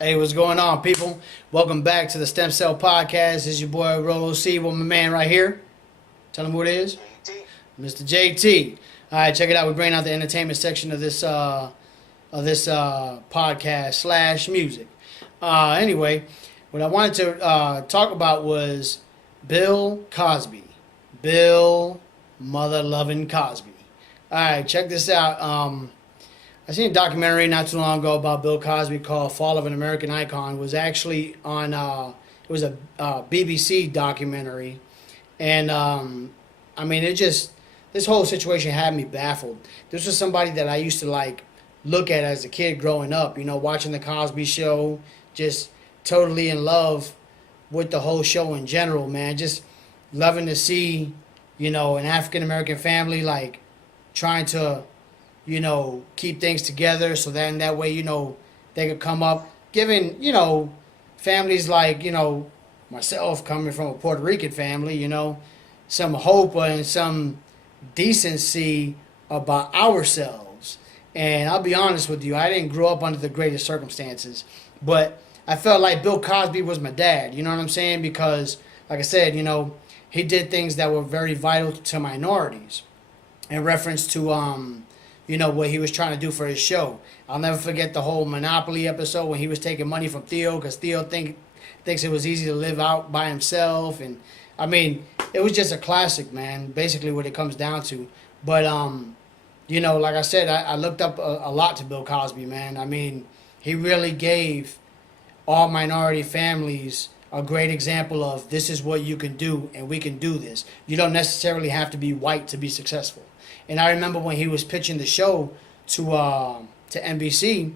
Hey, what's going on, people? Welcome back to the Stem Cell Podcast. This is your boy Rolo C with my man right here. Tell him who it is. JT. Mr. JT. All right, check it out. We're bringing out the entertainment section of this podcast slash music. Anyway, what I wanted to talk about was Bill Cosby. Bill mother loving Cosby. All right, check this out. I seen a documentary not too long ago about Bill Cosby called "Fall of an American Icon." It was actually on. It was a BBC documentary, and I mean, it just this whole situation had me baffled. This was somebody that I used to like look at as a kid growing up. You know, watching the Cosby Show, just totally in love with the whole show in general. Man, just loving to see, an African American family like trying to keep things together so then that way, they could come up giving, families like, myself coming from a Puerto Rican family, some hope and some decency about ourselves. And I'll be honest with you, I didn't grow up under the greatest circumstances, but I felt like Bill Cosby was my dad, you know what I'm saying? Because, like I said, he did things that were very vital to minorities in reference to what he was trying to do for his show. I'll never forget the whole Monopoly episode when he was taking money from Theo because Theo thinks it was easy to live out by himself, and I mean it was just a classic, man. Basically, what it comes down to. But like I said, I looked up a lot to Bill Cosby, man. I mean, he really gave all minority families a great example of this is what you can do and we can do this. You don't necessarily have to be white to be successful. And I remember when he was pitching the show to NBC,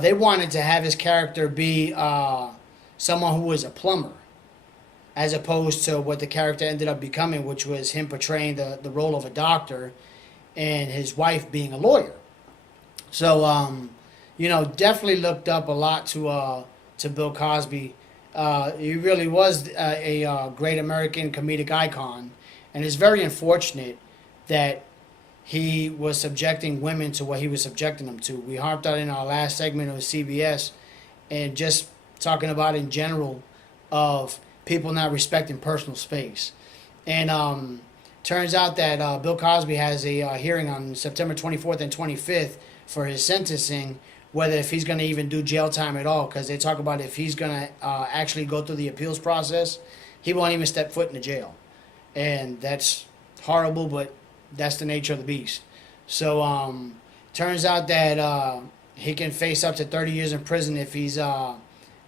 they wanted to have his character be someone who was a plumber, as opposed to what the character ended up becoming, which was him portraying the role of a doctor and his wife being a lawyer. So, definitely looked up a lot to Bill Cosby. He really was a great American comedic icon, and it's very unfortunate that he was subjecting women to what he was subjecting them to. We harped on in our last segment of CBS and just talking about in general of people not respecting personal space. And turns out that Bill Cosby has a hearing on September 24th and 25th for his sentencing, whether if he's going to even do jail time at all, because they talk about if he's going to actually go through the appeals process, he won't even step foot in the jail. And that's horrible, but that's the nature of the beast. So turns out that he can face up to 30 years in prison if he's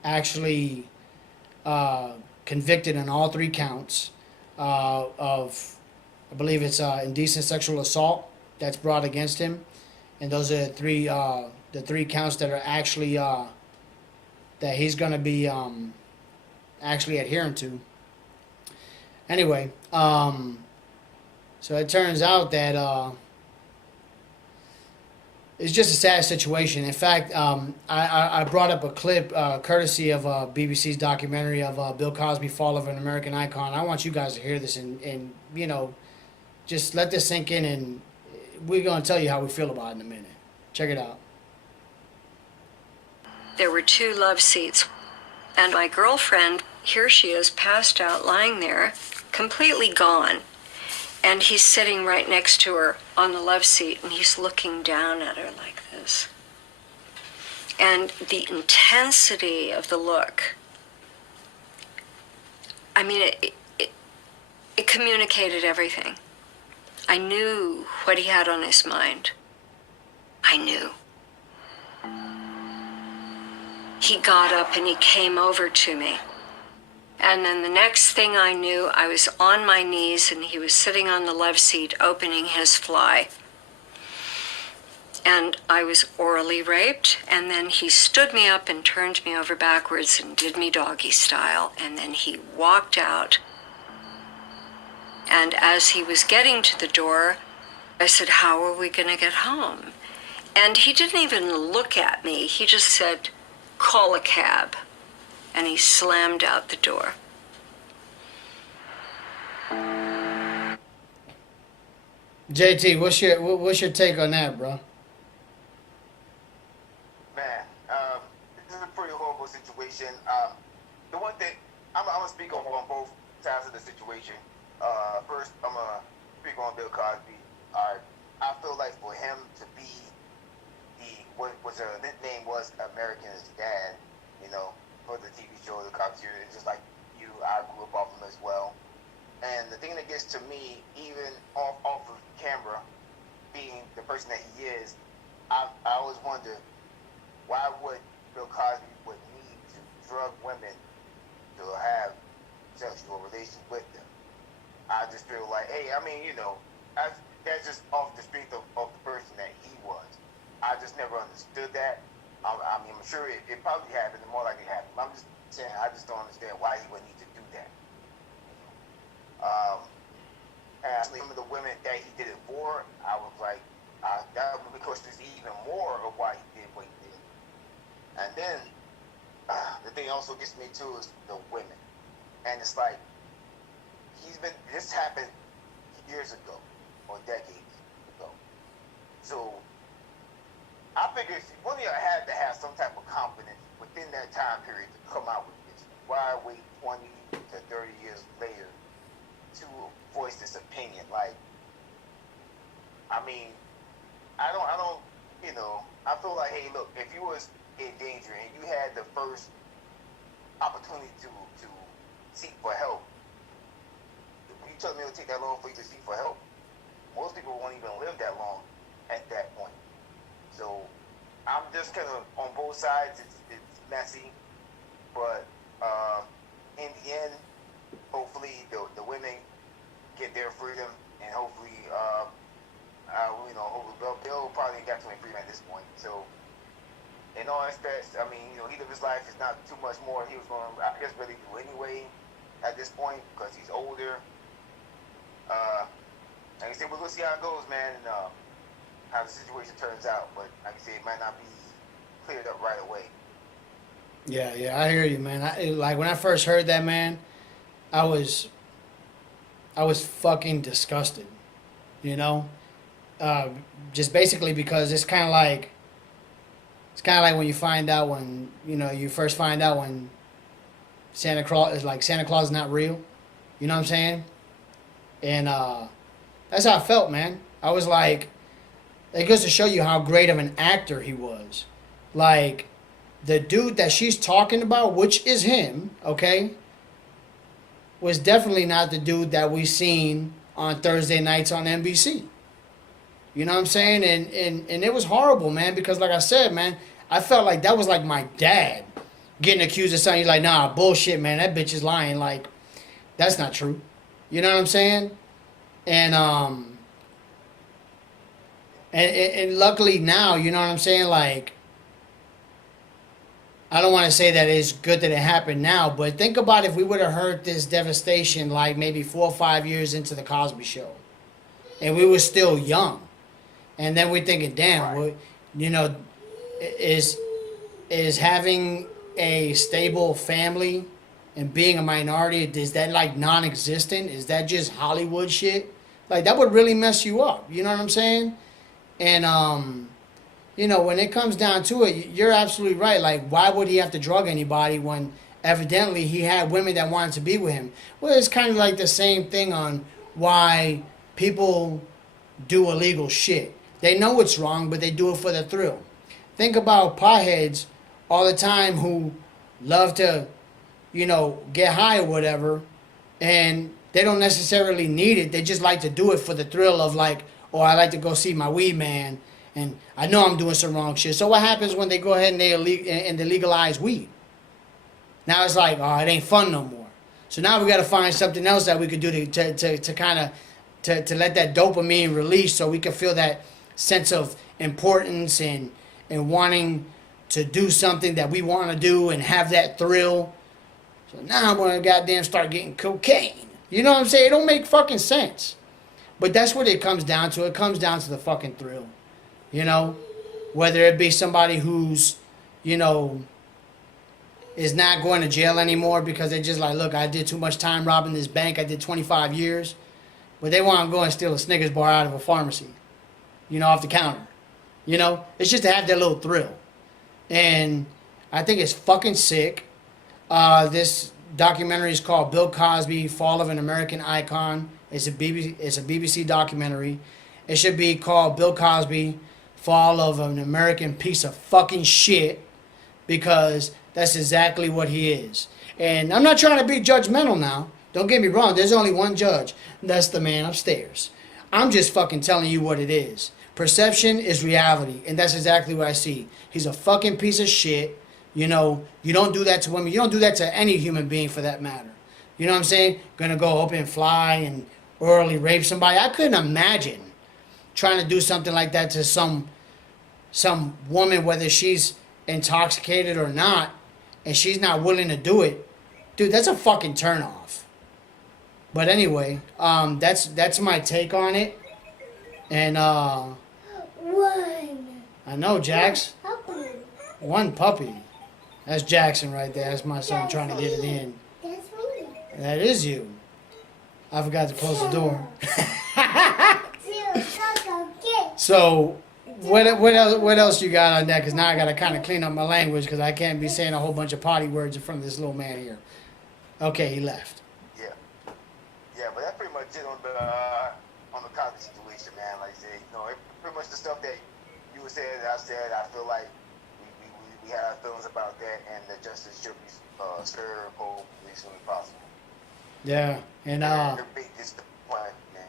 actually convicted on all three counts of, I believe it's indecent sexual assault that's brought against him, and those are the three counts that are actually that he's going to be actually adhering to. Anyway, so it turns out that it's just a sad situation. In fact, I brought up a clip courtesy of BBC's documentary of Bill Cosby, Fall of an American Icon. I want you guys to hear this and just let this sink in, and we're going to tell you how we feel about it in a minute. Check it out. There were two love seats, and my girlfriend, here she is, passed out, lying there, completely gone. And he's sitting right next to her on the love seat, and he's looking down at her like this. And the intensity of the look, I mean, it communicated everything. I knew what he had on his mind. I knew. He got up and he came over to me. And then the next thing I knew, I was on my knees and he was sitting on the love seat opening his fly. And I was orally raped, and then he stood me up and turned me over backwards and did me doggy style, and then he walked out. And as he was getting to the door, I said, "How are we going to get home?" And he didn't even look at me. He just said, "Call a cab." And he slammed out the door. JT, what's your take on that, bro? Man, this is a pretty situation, the one thing I'm gonna speak on both sides of the situation. First, I'm gonna speak on Bill Cosby. I feel like for him to be what was a nickname was American's Dad, you know, for the TV show, the Cosby series, just like you, I grew up off him as well. And the thing that gets to me, even off of camera, being the person that he is, I always wonder why would Bill Cosby would need to drug women to have sexual relations with them. I just feel like, hey, I mean, you know, that's just off the strength of the person that he was. I just never understood that. I mean, I'm sure it probably happened, and more likely it happened. I'm just saying, I just don't understand why he would need to do that. And actually, some of the women that he did it for, I was like, that would be questions even more of why he did what he did. And then, the thing also gets me too is the women. And it's like, this happened years ago, or decades ago. So, I figured one of y'all had to have some type of confidence within that time period to come out with this. Why wait 20 to 30 years later to voice this opinion? Like, I mean, I don't, you know, I feel like, hey, look, if you was in danger and you had the first opportunity to seek for help, you tell me it would take that long for you to seek for help? Most people won't even live that long at that point. So I'm just kind of on both sides. It's messy, but in the end, hopefully the women get their freedom, and hopefully, you know, hopefully Bill probably got to freedom at this point. So in all aspects, I mean, you know, he lived his life. It's not too much more he was going to, I guess, really do anyway at this point because he's older. Like I said, we'll see how it goes, man, and how the situation turns out. But like I said, it might not be cleared up right away. Yeah, I hear you, man. Like when I first heard that, man, I was fucking disgusted, you know, just basically because it's kind of like when you find out when you first find out when Santa Claus is not real, you know what I'm saying? And that's how I felt, man. I was like, it goes to show you how great of an actor he was. Like, the dude that she's talking about, which is him, okay, was definitely not the dude that we seen on Thursday nights on NBC. You know what I'm saying? And it was horrible, man, because like I said, man, I felt like that was like my dad getting accused of something. He's like, nah, bullshit, man, that bitch is lying. Like, that's not true. You know what I'm saying? And and luckily now, you know what I'm saying? Like, I don't want to say that it's good that it happened now, but think about if we would have heard this devastation like maybe 4 or 5 years into the Cosby Show, and we were still young, and then we're thinking, damn, what, you know, is having a stable family and being a minority, is that like non-existent? Is that just Hollywood shit? Like, that would really mess you up. You know what I'm saying? And you know, when it comes down to it, you're absolutely right. Like, why would he have to drug anybody when evidently he had women that wanted to be with him? Well, it's kind of like the same thing on why people do illegal shit. They know it's wrong, but they do it for the thrill. Think about potheads all the time who love to, you know, get high or whatever, and they don't necessarily need it. They just like to do it for the thrill of like, oh, I like to go see my weed man, and I know I'm doing some wrong shit. So what happens when they go ahead and they legalize weed? Now it's like, oh, it ain't fun no more. So now we got to find something else that we could do to kind of to let that dopamine release, so we can feel that sense of importance and wanting to do something that we want to do and have that thrill. So now I'm gonna goddamn start getting cocaine. You know what I'm saying? It don't make fucking sense. But that's what it comes down to. It comes down to the fucking thrill. You know? Whether it be somebody who's, you know, is not going to jail anymore because they're just like, look, I did too much time robbing this bank. I did 25 years. But they want to go and steal a Snickers bar out of a pharmacy. You know, off the counter. You know? It's just to have that little thrill. And I think it's fucking sick. This documentary is called Bill Cosby, Fall of an American Icon. It's a BBC documentary. It should be called Bill Cosby, Fall of an American Piece of Fucking Shit, because that's exactly what he is. And I'm not trying to be judgmental now. Don't get me wrong. There's only one judge. That's the man upstairs. I'm just fucking telling you what it is. Perception is reality, and that's exactly what I see. He's a fucking piece of shit. You know, you don't do that to women. You don't do that to any human being for that matter. You know what I'm saying? Gonna go up and fly and orally rape somebody. I couldn't imagine trying to do something like that to some woman, whether she's intoxicated or not, and she's not willing to do it. Dude, that's a fucking turnoff. But anyway, that's my take on it. And One. I know, Jax. Puppy. One puppy. That's Jackson right there. That's my son trying to get it in. That's me. That is you. I forgot to close the door. So, what else you got on that? Because now I got to kind of clean up my language because I can't be saying a whole bunch of potty words in front of this little man here. Okay, he left. Yeah, but that's pretty much it on the Cosby situation, man. Like I said, pretty much the stuff that you were saying, that I said. I feel like we had our feelings about that, and the justice should be served hopefully as soon as possible. Yeah, and the big disappointment, man.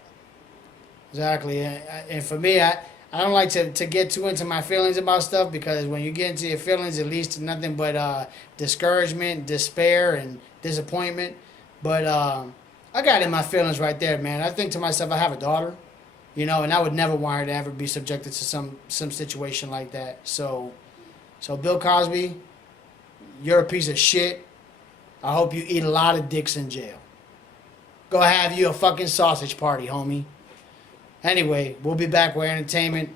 Exactly, and for me, I don't like to get too into my feelings about stuff, because when you get into your feelings, it leads to nothing but discouragement, despair, and disappointment. But I got in my feelings right there, man. I think to myself, I have a daughter, and I would never want her to ever be subjected to some situation like that. So Bill Cosby, you're a piece of shit. I hope you eat a lot of dicks in jail. Go have you a fucking sausage party, homie. Anyway, we'll be back with entertainment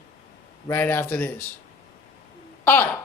right after this. All right.